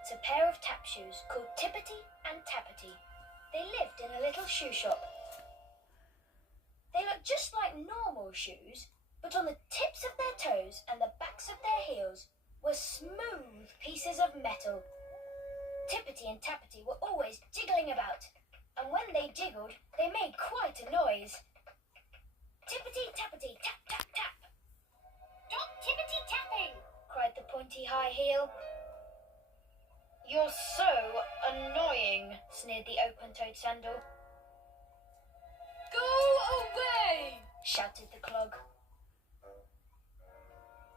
once a pair of tap shoes called Tippity and Tappity. They lived in a little shoe shop. They looked just like normal shoes, but on the tips of their toes and the backs of their heels were smooth pieces of metal. Tippity and Tappity were always jiggling about, and when they jiggled, they made quite a noise. Tippity, tappity, tap, tap, tap. Stop tippity-tapping, cried the pointy high heel. You're so annoying, sneered the open-toed sandal. Go away, shouted the clog.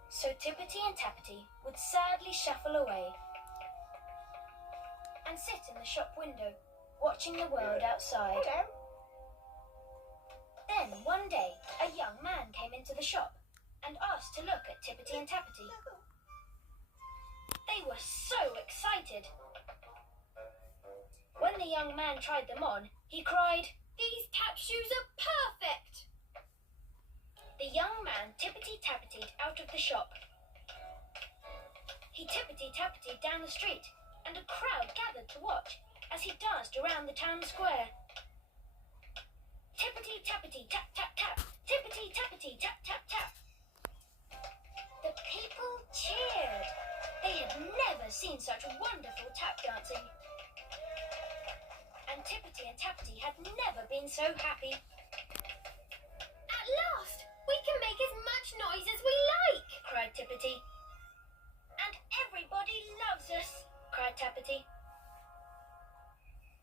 So Tippity and Tappity would sadly shuffle away and sit in the shop window, watching the world outside. Hello. Then one day, a young man came into the shop and asked to look at Tippity and Tappity. They were so excited. When the young man tried them on, he cried, "These tap shoes are perfect!" The young man tippity-tappitied out of the shop. He tippity-tappitied down the street, and a crowd gathered to watch as he danced around the town square. Tippity-tappity, tap-tap-tap, tippity-tappity, tap-tap-tap. The people cheered. They had never seen such wonderful tap dancing. And Tippity and Tappity had never been so happy. At last, we can make as much noise as we like, cried Tippity. And everybody loves us, cried Tappity.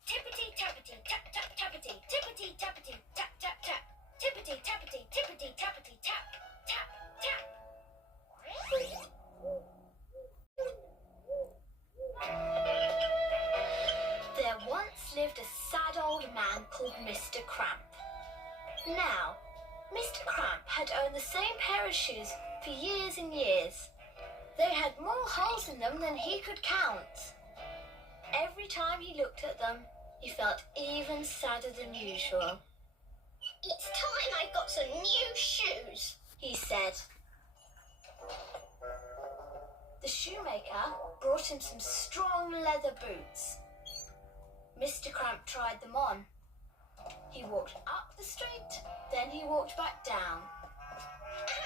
Tippity-tappity, tap-tap-tappity, tippity-tappity, tap-tap-tap, tippity-tappity, tippity-tappity, tap, tap, tap. There once lived a sad old man called Mr. Cramp. Now, Mr. Cramp had owned the same pair of shoes for years and years. They had more holes in them than he could count. Every time he looked at them, he felt even sadder than usual. "It's time I got some new shoes," he said. The shoemaker brought him some strong leather boots. Mr. Cramp tried them on. He walked up the street, then he walked back down.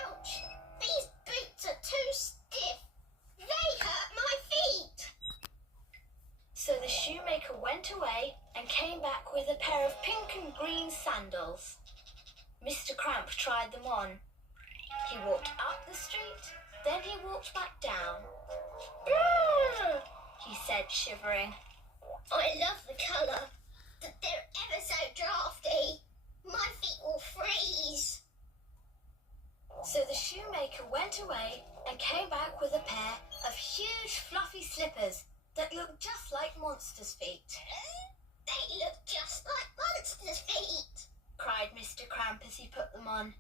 "Ouch! These boots are too stiff. They hurt my feet." So the shoemaker went away and came back with a pair of pink and green sandals. Mr. Cramp tried them on. He walked up the street, then he walked back down. "Brrr!" he said, shivering. "I love the colour, but they're ever so drafty. My feet will freeze." So the shoemaker went away and came back with a pair of huge fluffy slippers that looked just like Monster's feet. "They look just like Monster's feet," cried Mr. Cramp as he put them on.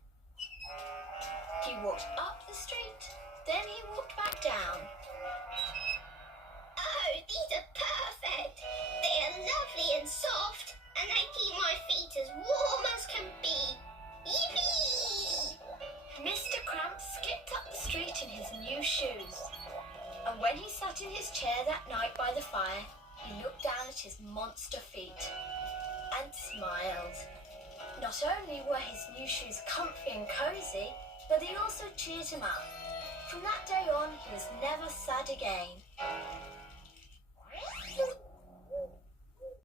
He walked up the street, then he walked back down. "Oh, these are perfect. They are lovely and soft, and they keep my feet as warm as can be. Yippee!" Mr. Cramp skipped up the street in his new shoes. And when he sat in his chair that night by the fire, he looked down at his monster feet and smiled. Not only were his new shoes comfy and cozy, but they also cheered him up. From that day on, he was never sad again.